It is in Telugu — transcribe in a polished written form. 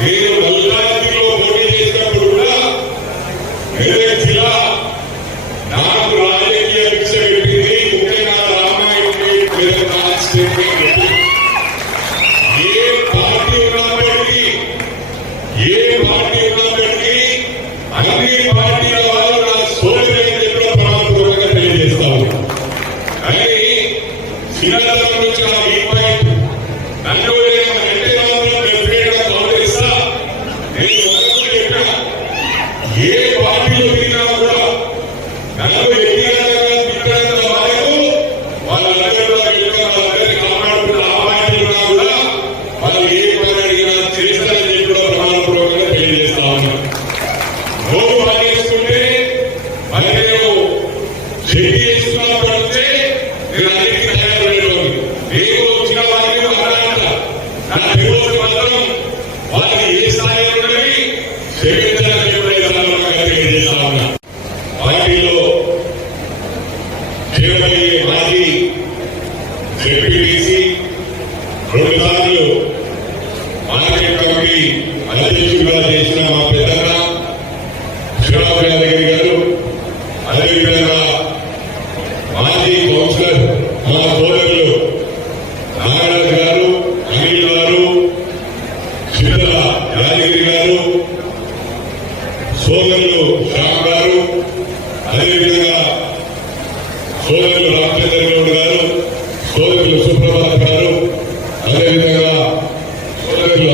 నేను మల్లాదిలో పోటీ చేసినప్పుడు కూడా మెదక్ జిల్లా నాకు రాజకీయ భిక్ష పెట్టింది ముఖ్యంగా రామాయణ ఏ పార్టీ ఉన్నప్పటికీ అన్ని పార్టీల వాళ్ళు నా సోదరులను చెప్పిన ప్రణాళికగా తెలియజేస్తాను. కానీ శ్రీనగరం నుంచి ఆ ఈ పాయింట్ నన్ను ఏ పార్టీలో తిరిగినా కూడా నన్ను వ్యక్తిగతంగా తిట్టడం వాళ్ళకు వాళ్ళందరూ కాపాడుతున్న ఆ పార్టీలో కూడా వాళ్ళు ఏ పని అడిగినా చేస్తారని చెప్పి కూడా ప్రణాళికగా తెలియజేస్తా ఉన్నాను. నోటు పనిచేసుకుంటే మరి నేను చెడ్డి చేసుకున్నప్పుడంటే నేను అన్నిటికీ తయారు నేను వచ్చిన వారికి అర్హత నా తెలుగు మాత్రం వారికి ఏ స్థాయి ఉన్నది క్షమించాలని తెలియజేస్తా ఉన్నా. పార్టీలో చేరబోయే మాజీ జెడ్పీటీసీ 2 సార్లు మార్కెట్ కమిటీ అధ్యక్షుడిగా చేసిన మా పెద్దన్న శివరామగిరి గారు, అదేవిధంగా మాజీ కౌన్సిలర్ మా సోదరులు నాగరాజు గారు, అనిల్ గారు, శివల యాదగిరి గారు, సోదరులు శ్యామ్ గారు, అదేవిధంగా సోదరులు రామచంద్ర గౌడ్ గారు, సోదరులు సుప్రభాత్ గారు, అదేవిధంగా సోదరులు